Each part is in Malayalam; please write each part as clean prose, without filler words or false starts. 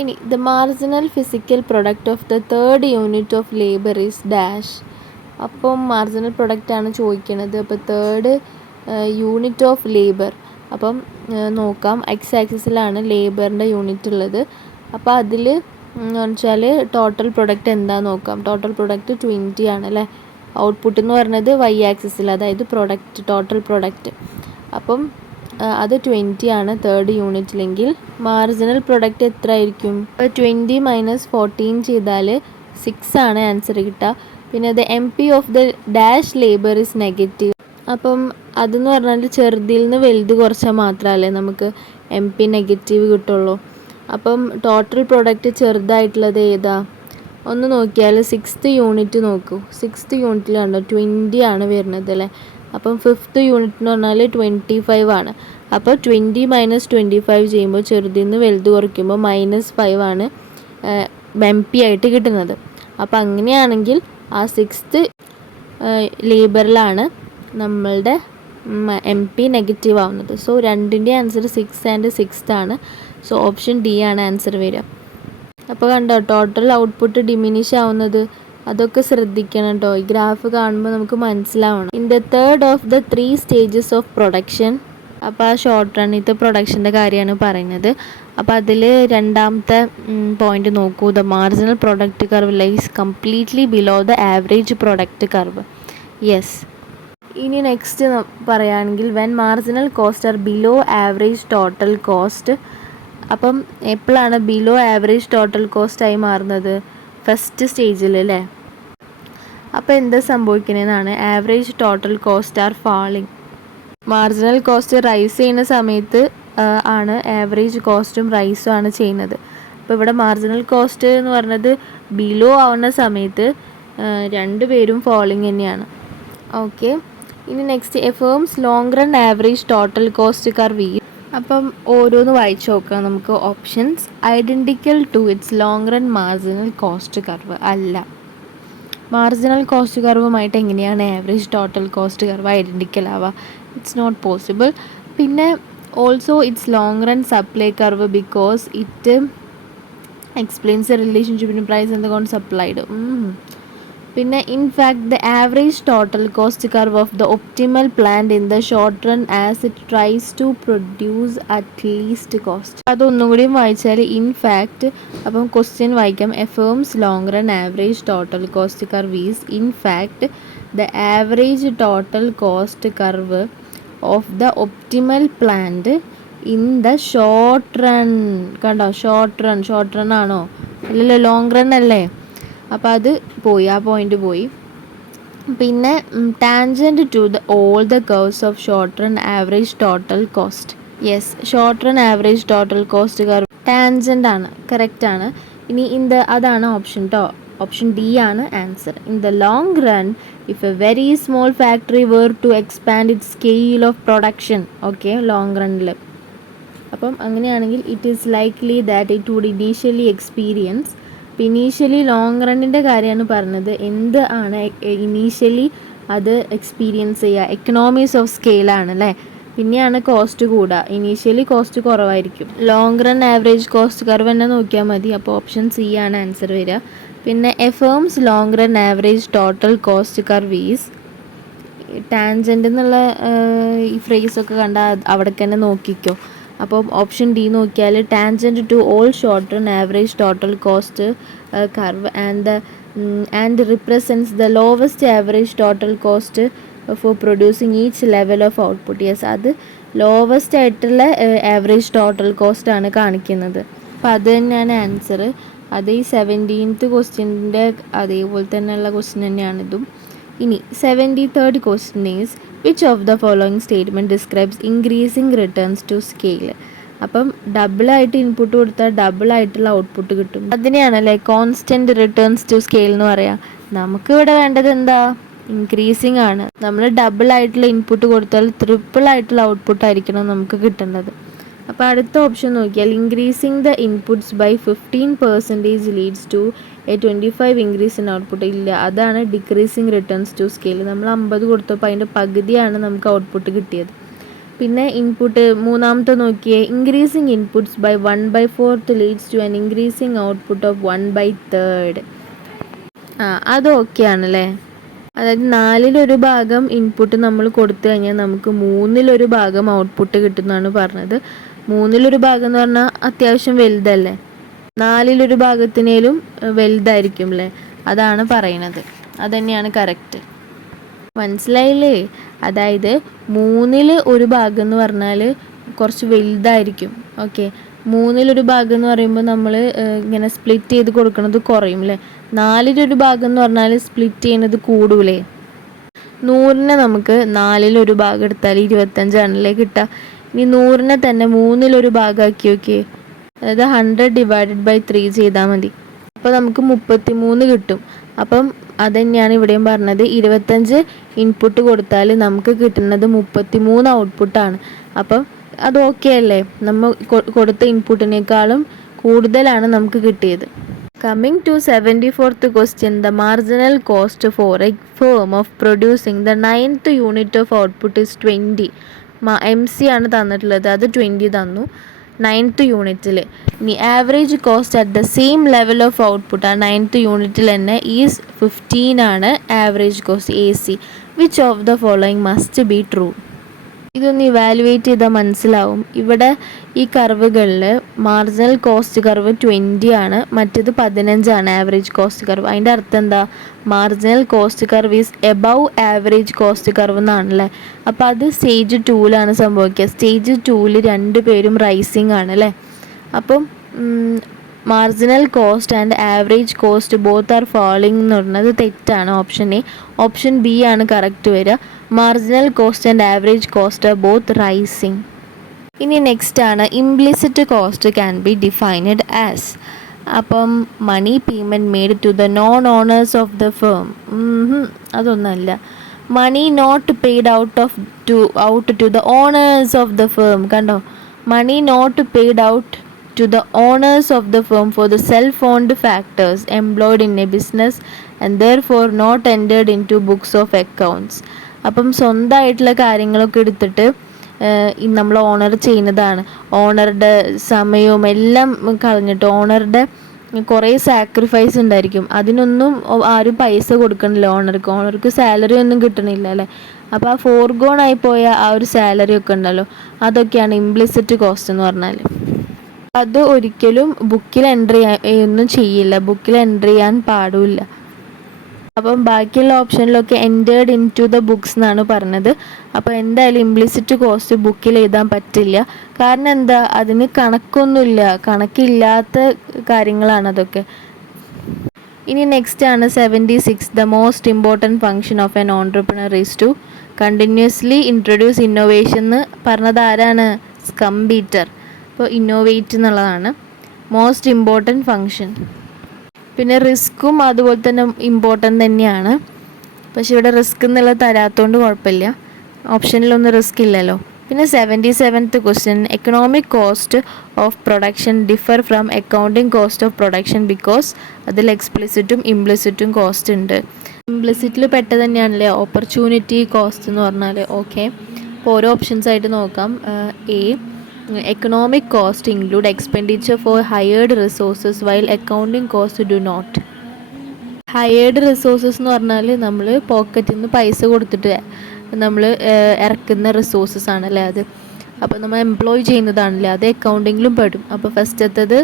ഇനി the marginal physical product of the third unit of labour is dash. അപ്പം മാർജിനൽ പ്രൊഡക്റ്റാണ് ചോദിക്കുന്നത്. അപ്പോൾ തേർഡ് യൂണിറ്റ് ഓഫ് ലേബർ, അപ്പം നോക്കാം, എക്സ് ആക്സിസിലാണ് ലേബറിൻ്റെ യൂണിറ്റ് ഉള്ളത്. അപ്പോൾ അതിൽ എന്ന് വെച്ചാൽ ടോട്ടൽ പ്രൊഡക്റ്റ് എന്താണെന്ന് നോക്കാം. ടോട്ടൽ പ്രൊഡക്റ്റ് 20 ആണ് അല്ലേ. ഔട്ട്പുട്ട് എന്ന് പറയുന്നത് വൈ ആക്സിസിൽ, അതായത് പ്രൊഡക്റ്റ്, ടോട്ടൽ പ്രൊഡക്റ്റ്. അപ്പം അത് 20 ആണ് തേർഡ് യൂണിറ്റിലെങ്കിൽ മാർജിനൽ പ്രൊഡക്റ്റ് എത്ര ആയിരിക്കും? ഇപ്പോൾ 20 - 14 ചെയ്താൽ 6 ആണ് ആൻസർ കിട്ടുക. പിന്നെ the M P of the dash labour is negative. അപ്പം അതെന്ന് പറഞ്ഞാൽ ചെറുതിൽ നിന്ന് വലുത് കുറച്ചാൽ മാത്രമല്ലേ നമുക്ക് എം പി നെഗറ്റീവ് കിട്ടുള്ളൂ. അപ്പം ടോട്ടൽ പ്രൊഡക്റ്റ് ചെറുതായിട്ടുള്ളത് ഏതാ ഒന്ന് നോക്കിയാൽ 6th യൂണിറ്റ് നോക്കൂ. 6th യൂണിറ്റിൽ കണ്ടോ 20 ആണ് വരുന്നത് അല്ലേ. അപ്പം 5th യൂണിറ്റ് എന്ന് പറഞ്ഞാൽ 25 ആണ്. അപ്പോൾ 20 - 25 ചെയ്യുമ്പോൾ ചെറുതിൽ നിന്ന് വലുത് കുറയ്ക്കുമ്പോൾ -5 ആണ് എം പി ആയിട്ട് കിട്ടുന്നത്. അപ്പോൾ അങ്ങനെയാണെങ്കിൽ ആ 6th ലേബറിലാണ് നമ്മളുടെ എം പി നെഗറ്റീവ് ആവുന്നത്. സോ രണ്ടിൻ്റെ ആൻസർ 6 and 6 ആണ്. സോ ഓപ്ഷൻ ഡി ആണ് ആൻസർ വരിക. അപ്പോൾ കണ്ടോ ടോട്ടൽ ഔട്ട്പുട്ട് ഡിമിനിഷ് ആവുന്നത്, അതൊക്കെ ശ്രദ്ധിക്കണം കേട്ടോ. ഈ ഗ്രാഫ് കാണുമ്പോൾ നമുക്ക് മനസ്സിലാവണം. In the third of the 3 stages of production, അപ്പോൾ ആ ഷോർട്ട് റണ്ണിത്തെ പ്രൊഡക്ഷൻ്റെ കാര്യമാണ് പറയുന്നത്. അപ്പോൾ അതിൽ രണ്ടാമത്തെ പോയിന്റ് നോക്കൂ. The marginal product curve lies completely below the average product curve. Yes. ഇനി നെക്സ്റ്റ് പറയുകയാണെങ്കിൽ when marginal cost are below average total cost. അപ്പം എപ്പോഴാണ് ബിലോ ആവറേജ് ടോട്ടൽ കോസ്റ്റായി മാറുന്നത്? ഫസ്റ്റ് സ്റ്റേജിൽ അല്ലേ. അപ്പോൾ എന്താ സംഭവിക്കുന്നതെന്നാണ്, average total cost are falling. Marginal cost rise ചെയ്യുന്ന സമയത്ത് ആണ് ആവറേജ് കോസ്റ്റും റൈസും ആണ് ചെയ്യുന്നത്. അപ്പോൾ ഇവിടെ മാർജിനൽ കോസ്റ്റ് എന്ന് പറഞ്ഞത് ബിലോ ആവുന്ന സമയത്ത് രണ്ടുപേരും ഫാളിങ് തന്നെയാണ്. ഓക്കെ. ഇനി next a firms long run average total cost curve. അപ്പം ഓരോന്ന് വായിച്ചു നോക്കാം നമുക്ക്. Options identical to its long run marginal cost curve അല്ല. മാർജിനൽ കോസ്റ്റ് കർവുമായിട്ട് എങ്ങനെയാണ് average total cost curve identical ആവുക? It's not possible. പിന്നെ also it's long run supply curve because it explains the relationship between price and the cost supplied. പിന്നെ in fact the average total cost curve of the optimal plant in the short run as it tries to produce at least cost. അതൊന്നും കൂടിയും വായിച്ചാൽ ഇൻ ഫാക്ട്. അപ്പം ക്വസ്റ്റ്യൻ വായിക്കാം. A firms long run average total cost curve is in fact the average total cost curve of the optimal plant in the short run. കണ്ടോ ഷോർട്ട് റൺ ആണോ? അല്ലല്ലോ, ലോങ് റൺ അല്ലേ. അപ്പോൾ അത് പോയി, ആ പോയിന്റ് പോയി. പിന്നെ tangent to the all the curves of short run average total cost. Yes, short run average total cost curve tangent ആണ്, കറക്റ്റ് ആണ്. ഇനി അതാണ് ഓപ്ഷൻ കേട്ടോ. ഓപ്ഷൻ ഡി ആണ് answer. In the long run if a very small factory were to expand it scale of production. Okay, long റണ്ണിൽ. അപ്പം അങ്ങനെയാണെങ്കിൽ it is likely that it would initially experience. Initially long റണ്ണിൻ്റെ കാര്യമാണ് പറഞ്ഞത്. എന്ത് ആണ് ഇനീഷ്യലി അത് എക്സ്പീരിയൻസ് ചെയ്യുക? എക്കണോമീസ് ഓഫ് സ്കെയിലാണ് അല്ലേ. പിന്നെയാണ് കോസ്റ്റ് കൂടുക. ഇനീഷ്യലി കോസ്റ്റ് കുറവായിരിക്കും. Long run average cost curve തന്നെ നോക്കിയാൽ മതി. അപ്പോൾ ഓപ്ഷൻ സി ആണ് ആൻസർ വരിക. പിന്നെ a firms long run average total cost curve is tangent എന്നുള്ള ഈ ഫ്രേസൊക്കെ കണ്ടാൽ അവിടെ തന്നെ നോക്കിക്കോ. അപ്പം ഓപ്ഷൻ ഡി നോക്കിയാൽ tangent to all short run average total cost curve and represents the lowest average total cost for producing each level of output. Yes, അത് ലോവസ്റ്റ് ആയിട്ടുള്ള ആവറേജ് ടോട്ടൽ കോസ്റ്റാണ് കാണിക്കുന്നത്. അപ്പം അത് തന്നെയാണ് ആൻസർ. അത് ഈ 17th ക്വസ്റ്റ്യൻ്റെ അതേപോലെ തന്നെയുള്ള ക്വസ്റ്റ്യൻ തന്നെയാണിതും. ഇനി 73rd question is which of the following statement describes increasing returns to scale. അപ്പം ഡബിളായിട്ട് ഇൻപുട്ട് കൊടുത്താൽ ഡബിളായിട്ടുള്ള ഔട്ട്പുട്ട് കിട്ടും. അതിനെയാണല്ലേ കോൺസ്റ്റൻറ്റ് റിട്ടേൺസ് ടു സ്കെയിൽ എന്ന് പറയാം. നമുക്കിവിടെ വേണ്ടത് എന്താ? ഇൻക്രീസിങ് ആണ്. നമ്മൾ ഡബിളായിട്ടുള്ള ഇൻപുട്ട് കൊടുത്താൽ ട്രിപ്പിളായിട്ടുള്ള ഔട്ട്പുട്ട് ആയിരിക്കണം നമുക്ക് കിട്ടേണ്ടത്. അപ്പോൾ അടുത്ത ഓപ്ഷൻ നോക്കിയാൽ increasing the inputs by 15% leads to a 25 increase in output. ഇല്ല, അതാണ് ഡിക്രീസിങ് റിട്ടേൺസ് ടു സ്കെയിൽ. നമ്മൾ 50 കൊടുത്തപ്പോൾ അതിൻ്റെ പകുതിയാണ് നമുക്ക് ഔട്ട്പുട്ട് കിട്ടിയത്. പിന്നെ ഇൻപുട്ട് മൂന്നാമത്തെ നോക്കിയേ, increasing inputs by 1/4 leads to an increasing output of 1/3. അത് ഓക്കെ ആണല്ലേ. അതായത് 1/4 ഇൻപുട്ട് നമ്മൾ കൊടുത്തു കഴിഞ്ഞാൽ നമുക്ക് 1/3 ഔട്ട്പുട്ട് കിട്ടുമെന്നാണ് പറഞ്ഞത്. 1/3 എന്ന് പറഞ്ഞാൽ അത്യാവശ്യം വലുതല്ലേ, 1/4 വലുതായിരിക്കും അല്ലേ, അതാണ് പറയണത്. അതന്നെയാണ് കറക്റ്റ്. മനസ്സിലായില്ലേ? അതായത് 1/3 എന്ന് പറഞ്ഞാൽ കുറച്ച് വലുതായിരിക്കും. ഓക്കെ, 1/3 എന്ന് പറയുമ്പോൾ നമ്മൾ ഇങ്ങനെ സ്പ്ലിറ്റ് ചെയ്ത് കൊടുക്കുന്നത് കുറയും അല്ലേ. 1/4 എന്ന് പറഞ്ഞാൽ സ്പ്ലിറ്റ് ചെയ്യുന്നത് കൂടൂലേ. 100നെ നമുക്ക് 1/4 എടുത്താൽ 25 കിട്ടുക. ഇനി 100നെ തന്നെ 1/3 ആക്കി നോക്കിയേ, അതായത് 100/3 ചെയ്താൽ മതി. അപ്പോൾ നമുക്ക് 33 കിട്ടും. അപ്പം അതുതന്നെയാണ് ഇവിടെയും പറഞ്ഞത്. 25 ഇൻപുട്ട് കൊടുത്താൽ നമുക്ക് കിട്ടുന്നത് 33 ഔട്ട്പുട്ടാണ്. അപ്പം അത് ഓക്കെ അല്ലേ, നമ്മൾ കൊടുത്ത ഇൻപുട്ടിനേക്കാളും കൂടുതലാണ് നമുക്ക് കിട്ടിയത്. Coming to 74th question, the marginal cost for a firm of producing the 9th unit of output is 20. MC ആണ് തന്നിട്ടുള്ളത്, അത് 20 തന്നു 9th യൂണിറ്റിൽ. ഇനി average cost at the same level of output ആ 9th യൂണിറ്റിൽ തന്നെ ഈസ് 15 ആണ് average cost AC. Which of the following must be true? ഇതൊന്ന് ഇവാലുവേറ്റ് ചെയ്താൽ മനസ്സിലാവും. ഇവിടെ ഈ കർവുകളിൽ മാർജിനൽ കോസ്റ്റ് കർവ് 20 ആണ്, മറ്റേത് 15 ആണ് ആവറേജ് കോസ്റ്റ് കർവ്. അതിൻ്റെ അർത്ഥം എന്താ? Marginal cost curve is above average cost curve എന്നാണല്ലേ. അപ്പോൾ അത് സ്റ്റേജ് 2ലാണ് സംഭവിക്കുക. സ്റ്റേജ് 2ൽ 2 പേരും റൈസിങ് ആണ് അല്ലേ. അപ്പം marginal cost and average cost both are falling എന്ന് പറയുന്നത് തെറ്റാണ്. Option A. ഓപ്ഷൻ ബി ആണ് കറക്റ്റ് വരിക. Marginal cost and average cost are both rising. ഇനി നെക്സ്റ്റ് ആണ് implicit cost can be defined as. അപ്പം money payment made to the non owners of the firm. അതൊന്നല്ല. Money not paid out to the owners of the firm. കണ്ടോ, money not paid out to the owners of the firm for the self-owned factors employed in a business and therefore not entered into books of accounts. അപ്പം സ്വന്തമായിട്ടുള്ള കാര്യങ്ങളൊക്കെ എടുത്തിട്ട് നമ്മൾ ഓണർ ചെയ്യുന്നതാണ്. ഓണറുടെ സമയവും എല്ലാം കളഞ്ഞിട്ട്, ഓണറുടെ കുറേ സാക്രിഫൈസ് ഉണ്ടായിരിക്കും, അതിനൊന്നും ആരും പൈസ കൊടുക്കണില്ല ഓണർക്ക് സാലറി ഒന്നും കിട്ടണില്ല അല്ലേ. അപ്പോൾ ആ ഫോർഗോൺ ആയി പോയ ആ ഒരു സാലറി ഒക്കെ ഉണ്ടല്ലോ, അതൊക്കെയാണ് ഇംപ്ലിസിറ്റ് കോസ്റ്റ് എന്ന് പറഞ്ഞാൽ. അത് ഒരിക്കലും ബുക്കിൽ എൻട്രി ഒന്നും ചെയ്യില്ല, ബുക്കിൽ എൻട്രി ചെയ്യാൻ പാടില്ല. അപ്പം ബാക്കിയുള്ള ഓപ്ഷനിലൊക്കെ entered into the books എന്നാണ് പറഞ്ഞത്. അപ്പോൾ എന്തായാലും ഇംപ്ലിസിറ്റ് കോസ്റ്റ് ബുക്കിൽ എഴുതാൻ പറ്റില്ല. കാരണം എന്താ, അതിന് കണക്കൊന്നുമില്ല, കണക്കില്ലാത്ത കാര്യങ്ങളാണ് അതൊക്കെ. ഇനി നെക്സ്റ്റ് ആണ് 76. The most important function of an entrepreneur is to continuously introduce innovation എന്ന് പറഞ്ഞത് ആരാണ്? സ്കംബീറ്റർ. അപ്പോൾ ഇന്നോവേറ്റ് എന്നുള്ളതാണ് മോസ്റ്റ് ഇമ്പോർട്ടൻറ്റ് ഫങ്ഷൻ. പിന്നെ റിസ്ക്കും അതുപോലെ തന്നെ ഇമ്പോർട്ടൻ്റ് തന്നെയാണ്. പക്ഷെ ഇവിടെ റിസ്ക് എന്നുള്ളത് തരാത്തതുകൊണ്ട് കുഴപ്പമില്ല, ഓപ്ഷനിലൊന്നും റിസ്ക് ഇല്ലല്ലോ. പിന്നെ 77th question, economic cost of production differ from accounting cost of production because അതിൽ എക്സ്പ്ലിസിറ്റും ഇംപ്ലിസിറ്റും കോസ്റ്റ് ഉണ്ട്. ഇംപ്ലിസിറ്റിൽ പെട്ടത് തന്നെയാണല്ലേ ഓപ്പർച്യൂണിറ്റി കോസ്റ്റ് എന്ന് പറഞ്ഞാൽ. ഓക്കെ, അപ്പോൾ ഓരോ ഓപ്ഷൻസ് ആയിട്ട് നോക്കാം. A, economic cost include expenditure for hired resources while accounting cost do not. hired resources എന്ന് പറഞ്ഞാൽ നമ്മൾ പോക്കറ്റിൽ നിന്ന് പൈസ കൊടുത്തിട്ട് നമ്മൾ ഇറക്കുന്ന റിസോഴ്സസ് ആണല്ലേ അത്. അപ്പോൾ നമ്മൾ എംപ്ലോയ് ചെയ്യുന്നതാണല്ലേ, അത് അക്കൗണ്ടിങ്ങിലും പെടും. അപ്പോൾ ഫസ്റ്റത്തത്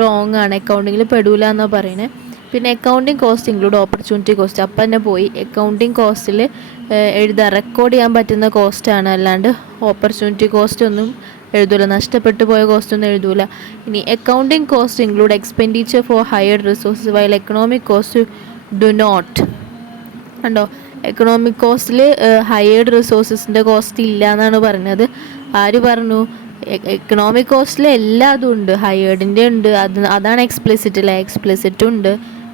റോങ് ആണ്, അക്കൗണ്ടിങ്ങിൽ പെടൂല എന്നാണ് പറയുന്നത്. പിന്നെ accounting cost include opportunity cost. അപ്പം തന്നെ പോയി അക്കൗണ്ടിങ് കോസ്റ്റിൽ റെക്കോർഡ് ചെയ്യാൻ പറ്റുന്ന കോസ്റ്റാണ്, അല്ലാണ്ട് ഓപ്പർച്യൂണിറ്റി കോസ്റ്റ് ഒന്നും എഴുതൂല, നഷ്ടപ്പെട്ടു പോയ കോസ്റ്റ് ഒന്നും എഴുതൂല. ഇനി accounting cost include expenditure for hired resources while economic cost do not. കണ്ടോ, എക്കണോമിക് കോസ്റ്റിൽ ഹയർഡ് റിസോഴ്സസിൻ്റെ കോസ്റ്റ് ഇല്ല എന്നാണ് പറഞ്ഞത്. ആര് പറഞ്ഞു? എക്കണോമിക് കോസ്റ്റിൽ എല്ലാതും ഉണ്ട്, ഹയേർഡിൻ്റെ ഉണ്ട്, അതാണ് എക്സ്പ്ലിസിറ്റ് അല്ലേ. എക്സ്പ്ലിസിറ്റും ഉണ്ട്,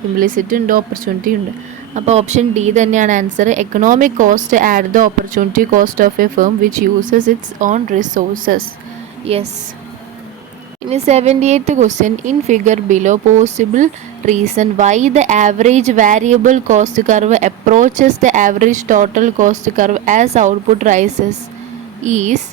ഇംപ്ലിസിറ്റ് ഉണ്ട്, ഓപ്പർച്യൂണിറ്റി ഉണ്ട്. അപ്പോൾ ഓപ്ഷൻ ഡി തന്നെയാണ് answer. Economic cost add the opportunity cost of a firm which uses it's on resources. Yes. ഇനി 78th question, in figure below possible reason why the average variable cost curve approaches the average total cost curve as output rises is.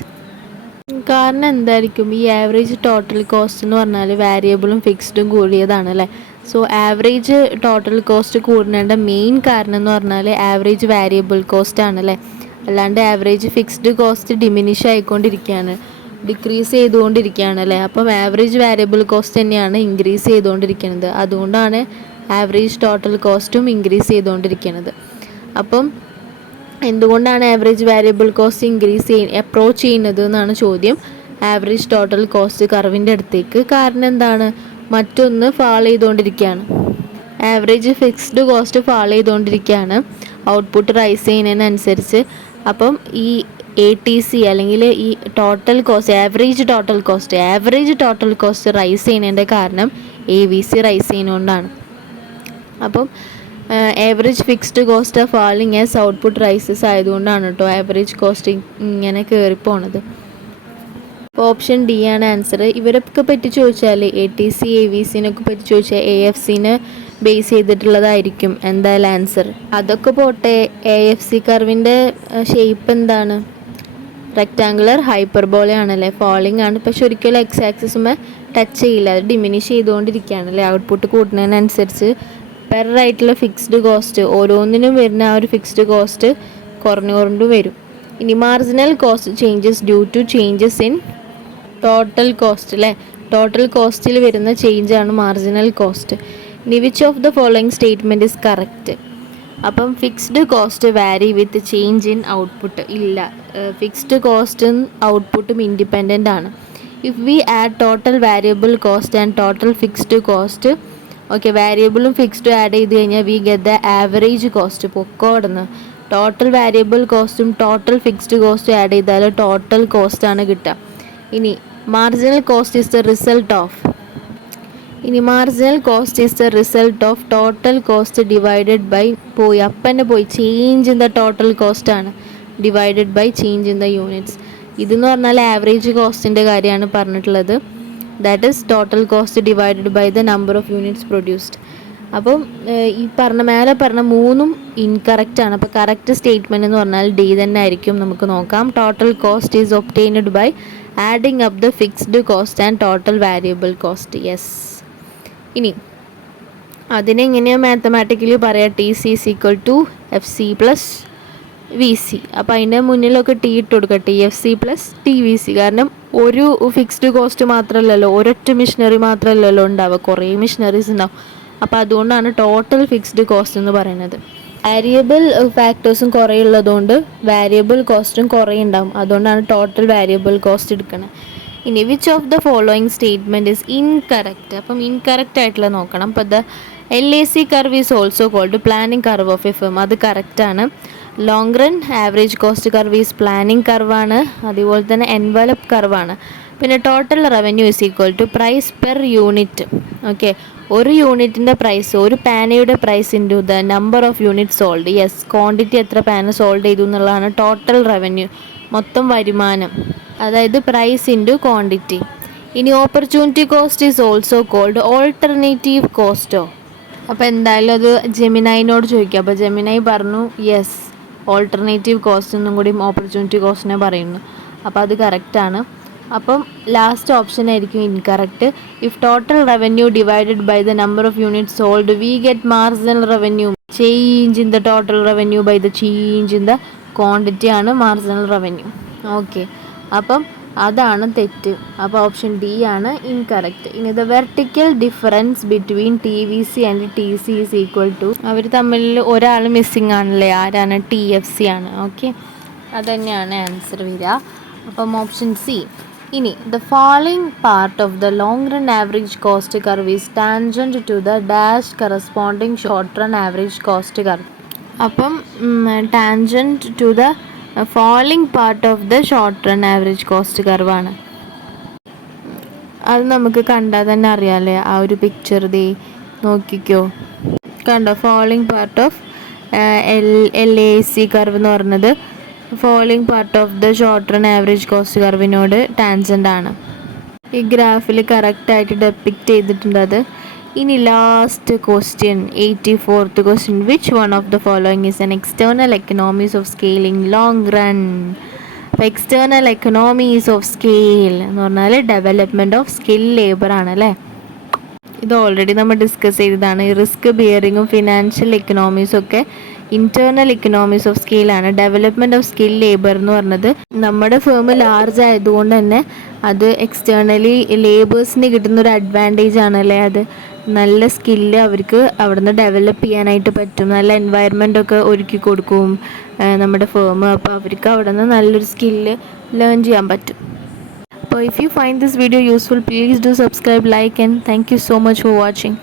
കാരണം എന്തായിരിക്കും? ഈ ആവറേജ് ടോട്ടൽ കോസ്റ്റ് എന്ന് പറഞ്ഞാൽ വേരിയബിളും ഫിക്സ്ഡും കൂടിയതാണ് അല്ലേ. സോ ആവറേജ് ടോട്ടൽ കോസ്റ്റ് കൂടുന്നതിൻ്റെ മെയിൻ കാരണം എന്ന് പറഞ്ഞാൽ ആവറേജ് വേരിയബിൾ കോസ്റ്റ് ആണല്ലേ. അല്ലാണ്ട് ആവറേജ് ഫിക്സ്ഡ് കോസ്റ്റ് ഡിമിനിഷ് ആയിക്കൊണ്ടിരിക്കുകയാണ്, ഡിക്രീസ് ചെയ്തുകൊണ്ടിരിക്കുകയാണ് അല്ലേ. അപ്പം ആവറേജ് വേരിയബിൾ കോസ്റ്റ് തന്നെയാണ് ഇൻക്രീസ് ചെയ്തുകൊണ്ടിരിക്കുന്നത്. അതുകൊണ്ടാണ് ആവറേജ് ടോട്ടൽ കോസ്റ്റും ഇൻക്രീസ് ചെയ്തുകൊണ്ടിരിക്കുന്നത്. അപ്പം എന്തുകൊണ്ടാണ് ആവറേജ് വേരിയബിൾ കോസ്റ്റ് അപ്രോച്ച് ചെയ്യുന്നത് എന്നാണ് ചോദ്യം. ആവറേജ് ടോട്ടൽ കോസ്റ്റ് കർവിൻ്റെ അടുത്തേക്ക്. കാരണം എന്താണ്? മറ്റൊന്ന് ഫാൾ ചെയ്തുകൊണ്ടിരിക്കുകയാണ്. ആവറേജ് ഫിക്സ്ഡ് കോസ്റ്റ് ഫാൾ ചെയ്തുകൊണ്ടിരിക്കുകയാണ് ഔട്ട്പുട്ട് റൈസ് ചെയ്യുന്നതിനനുസരിച്ച്. അപ്പം ഈ ATC അല്ലെങ്കിൽ ഈ total cost average total cost rise ചെയ്യുന്നതിൻ്റെ കാരണം AVC റൈസ് ചെയ്യുന്നതുകൊണ്ടാണ്. അപ്പം average fixed cost of falling as output rises ആയതുകൊണ്ടാണ് കേട്ടോ ആവറേജ് കോസ്റ്റ് ഇങ്ങനെ കയറിപ്പോണത്. അപ്പോൾ ഓപ്ഷൻ ഡി ആണ് ആൻസർ. ഇവരൊക്കെ പറ്റി ചോദിച്ചാൽ ATC AVCനൊക്കെ പറ്റി ചോദിച്ചാൽ AFCനെ ബേസ് ചെയ്തിട്ടുള്ളതായിരിക്കും എന്തായാലും ആൻസർ. അതൊക്കെ പോട്ടെ, AFC കർവിൻ്റെ ഷേപ്പ് എന്താണ്? റെക്റ്റാങ്കുലർ ഹൈപ്പർബോളയാണല്ലേ, ഫാളിങ് ആണ്. പക്ഷെ ഒരിക്കലും എക്സ് ആക്സിസുമേ ടച്ച് ചെയ്യില്ല, അത് ഡിമിനിഷ് ചെയ്തുകൊണ്ടിരിക്കുകയാണല്ലേ. ഔട്ട്പുട്ട് കൂടുന്നതിനനുസരിച്ച് പെറായിട്ടുള്ള ഫിക്സ്ഡ് കോസ്റ്റ് ഓരോന്നിനും വരുന്ന ആ ഒരു ഫിക്സ്ഡ് കോസ്റ്റ് കുറഞ്ഞുകൊണ്ടും വരും. ഇനി marginal cost changes due to changes in total cost അല്ലേ. ടോട്ടൽ കോസ്റ്റിൽ വരുന്ന ചേഞ്ചാണ് മാർജിനൽ കോസ്റ്റ്. ഇനി which of the following statement is correct? അപ്പം fixed cost vary with change in output ഇല്ല. ഫിക്സ്ഡ് കോസ്റ്റും ഔട്ട്പുട്ടും ഇൻഡിപെൻഡൻ്റ് ആണ്. If we add total variable cost and total fixed cost, okay, വേരിയബിളും ഫിക്സ്ഡും ആഡ് ചെയ്ത് കഴിഞ്ഞാൽ we get the average cost. പൊക്കോടുന്ന് ടോട്ടൽ വാരിയബിൾ കോസ്റ്റും ടോട്ടൽ ഫിക്സ്ഡ് കോസ്റ്റും ആഡ് ചെയ്താൽ ടോട്ടൽ കോസ്റ്റാണ് കിട്ടുക. ഇനി marginal cost is the result of total cost divided by change in the total കോസ്റ്റാണ് divided by change in the units. ഇതെന്ന് പറഞ്ഞാൽ ആവറേജ് കോസ്റ്റിൻ്റെ കാര്യമാണ് പറഞ്ഞിട്ടുള്ളത്. That is total cost divided by the number of units produced. അപ്പം ഈ മേലെ പറഞ്ഞ മൂന്നും ഇൻകറക്റ്റാണ്. അപ്പോൾ കറക്റ്റ് സ്റ്റേറ്റ്മെൻറ്റ് എന്ന് പറഞ്ഞാൽ ഡി തന്നെ ആയിരിക്കും. നമുക്ക് നോക്കാം. Total cost is obtained by adding up the fixed cost and total variable cost. Yes. ഇനി അതിനെങ്ങനെയാണ് മാത്തമാറ്റിക്കലി പറയാം? TC is equal to FC plus VC. അപ്പോൾ അതിൻ്റെ മുന്നിലൊക്കെ T ഇട്ട് കൊടുക്കുക, TFC പ്ലസ് TVC. കാരണം ഒരു ഫിക്സ്ഡ് കോസ്റ്റ് മാത്രമല്ലല്ലോ, ഒരൊറ്റ മിഷനറി മാത്രമല്ലല്ലോ ഉണ്ടാവുക, കുറേ മിഷനറീസ് ഉണ്ടാവും. അപ്പോൾ അതുകൊണ്ടാണ് ടോട്ടൽ ഫിക്സ്ഡ് കോസ്റ്റ് എന്ന് പറയുന്നത്. വാരിയബിൾ ഫാക്ടേഴ്സും കുറേ ഉള്ളതുകൊണ്ട് വാരിയബിൾ കോസ്റ്റും കുറേ ഉണ്ടാവും. അതുകൊണ്ടാണ് ടോട്ടൽ വാരിയബിൾ കോസ്റ്റ് എടുക്കുന്നത്. ഇനി which of the following statement is incorrect? അപ്പം ഇൻകറക്റ്റ് ആയിട്ടുള്ള നോക്കണം. അപ്പോൾ the LAC curve is also called planning curve of a firm. അത് കറക്റ്റാണ്. Long run average cost curve is planning കർവാണ്. അതുപോലെ തന്നെ എൻവലപ്പ് കർവാണ്. പിന്നെ total revenue is equal to price per unit. Okay, ഒരു യൂണിറ്റിൻ്റെ പ്രൈസ്, ഒരു പാനയുടെ price into the number of unit sold. Yes, quantity എത്ര പാന സോൾഡ് ചെയ്തു എന്നുള്ളതാണ് ടോട്ടൽ റവന്യൂ, മൊത്തം വരുമാനം. അതായത് പ്രൈസ് ഇൻറ്റു ക്വാണ്ടിറ്റി. ഇനി opportunity cost is also called alternative കോസ്റ്റോ. അപ്പോൾ എന്തായാലും അത് ജെമിനൈനോട് ചോദിക്കുക. അപ്പോൾ ജെമിനൈ പറഞ്ഞു യെസ്, ഓൾട്ടർനേറ്റീവ് കോസ്റ്റ് എന്നും കൂടി ഓപ്പർച്യൂണിറ്റി കോസ്റ്റിനെ പറയുന്നു. അപ്പോൾ അത് കറക്റ്റാണ്. അപ്പം ലാസ്റ്റ് ഓപ്ഷൻ ആയിരിക്കും incorrect. If total revenue divided by the number of unit sold we get marginal revenue. Change in the total revenue by the change in the quantity ആണ് മാർജിനൽ റവന്യൂ. ഓക്കെ, അപ്പം അതാണ് തെറ്റ്. അപ്പോൾ ഓപ്ഷൻ ഡി ആണ് ഇൻകറക്റ്റ്. ഇനി the vertical difference between TVC and TC is equal to, അവർ തമ്മിൽ ഒരാൾ മിസ്സിങ് ആണല്ലേ, ആരാണ്? TFC ആണ്. ഓക്കെ, അതുതന്നെയാണ് ആൻസർ വരിക. അപ്പം ഓപ്ഷൻ സി. ഇനി the following part of the long run average cost curve is tangent to the dash corresponding short run average cost curve. അപ്പം tangent to the following part of the short run average cost കർവാണ്. അത് നമുക്ക് കണ്ടാൽ തന്നെ അറിയാമല്ലേ, ആ ഒരു പിക്ചർ ദേ നോക്കിക്കോ, കണ്ടോ? Following part of LAC curve എന്ന് പറയുന്നത് following part of the short run average cost കർവിനോട് ടാൻജൻ്റ് ആണ്. ഈ ഗ്രാഫിൽ കറക്റ്റായിട്ട് ഡെപ്പിക്റ്റ് ചെയ്തിട്ടുണ്ട് അത്. ഇനി last question, 84th question. Which one of the following is an external economies of scaling long run? അപ്പോൾ എക്സ്റ്റേണൽ എക്കണോമീസ് ഓഫ് സ്കിൽ എന്ന് പറഞ്ഞാൽ ഡെവലപ്മെൻറ്റ് ഓഫ് സ്കിൽ ലേബർ ആണ് അല്ലേ. ഇത് ഓൾറെഡി നമ്മൾ ഡിസ്കസ് ചെയ്തതാണ്. ഈ റിസ്ക് ബിയറിങ്ങും ഫിനാൻഷ്യൽ എക്കണോമീസും ഒക്കെ ഇൻറ്റേർണൽ ഇക്കണോമീസ് ഓഫ് സ്കില്ലാണ്. ഡെവലപ്മെൻറ്റ് ഓഫ് സ്കിൽ ലേബർ എന്ന് പറഞ്ഞത് നമ്മുടെ ഫേം ലാർജ് ആയതുകൊണ്ട് തന്നെ അത് എക്സ്റ്റേർണലി ലേബേഴ്സിന് കിട്ടുന്നൊരു അഡ്വാൻറ്റേജ് ആണല്ലേ. അത് നല്ല സ്കില്ല് അവർക്ക് അവിടെ നിന്ന് ഡെവലപ്പ് ചെയ്യാനായിട്ട് പറ്റും. നല്ല എൻവയൺമെൻ്റ് ഒക്കെ ഒരുക്കി കൊടുക്കും നമ്മുടെ ഫേം. അപ്പോൾ അവർക്ക് അവിടെ നിന്ന് നല്ലൊരു സ്കില്ല് ലേൺ ചെയ്യാൻ പറ്റും. So if you find this video useful, please do subscribe, like, and thank you so much for watching.